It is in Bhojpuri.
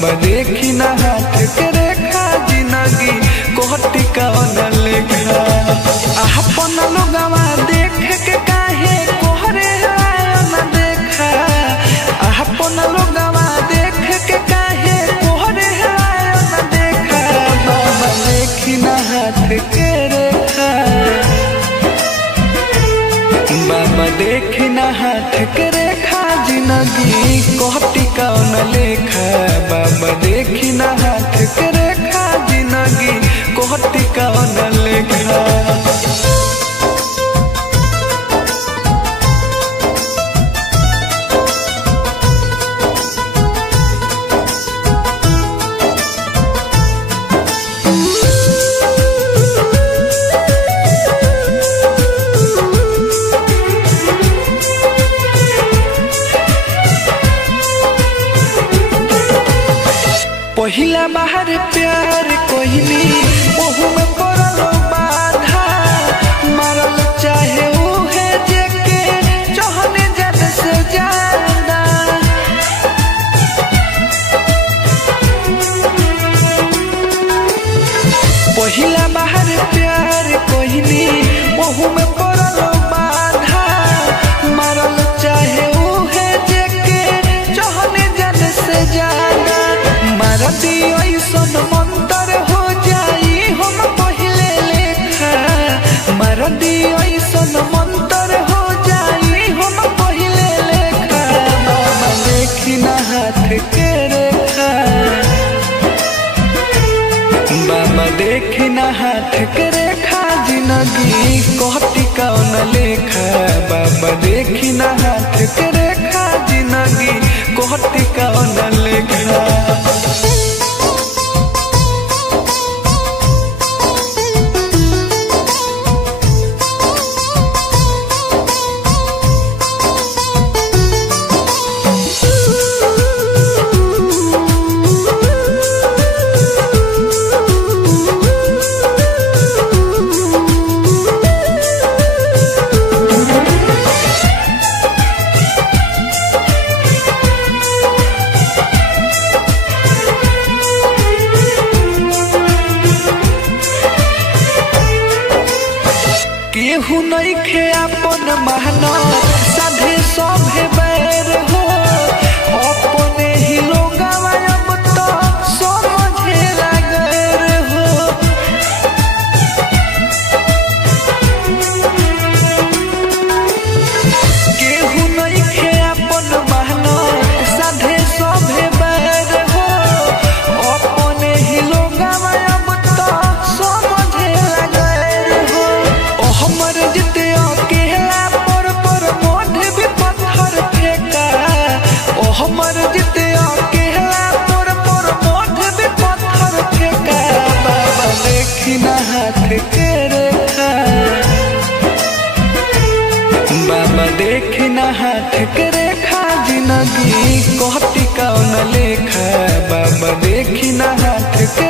बाबा देखी ना हाथ के रेखा जिंदगी कोहटी कौन लेखा। अपन लोगवा देख के काहे कोहरे न देखा, अपन लोगवा देख के काहे कोहरे न देखा। बाबा देखी ना हाथ के रेखा, बाबा देखी ना हाथ के रेखा जिंदगी कोहटी कौन लेखा। बाबा देखी ना हाथ के रेखा जिंदगी कोहटी कौन लेखा। पहिला बाहर प्यार कोहिनी ओहू में पड़ल बाधा, मारल चाहे उहे जेके चाहने जद से ज्यादा। पहिला बाहर प्यार कोहिनी ओहू में पड़ल बाधा, मारल चाहे उहे जेके चाहने जद से ज्यादा। मारती ऐसन मंतर हो जाई हम पहले लेखा, मारती ऐसन मंतर हो जाई हम पहले लेखा। बाबा देखी ना हाथ के रेखा, बाबा देखी ना हाथ के रेखा जिंदगी कोहटी कौन लेखा। बाबा देखी ना हाथ के रेखा जिंदगी कोहटी कौन लेखा। केहू नइखे अपन मेहनत साधे सभे बैर हो, अपने ही लोगवा अब तो समझे लागैर हो। केहू नइखे अपन मेहनत साधे सभे बैर हो, अपने ही लोगवा अब तो समझे लागैर हो। हमर जिते अकेला पर मोढ़े भी पत्थर फेंका, ओ हमर जिते अकेला पर मोढ़े भी पत्थर फेंका। बाबा देखी ना हाथ के रेखा, बाबा देखी ना हाथ के रेखा जिंदगी कोहटी कौन लेखा। बाबा देखी ना हाथ के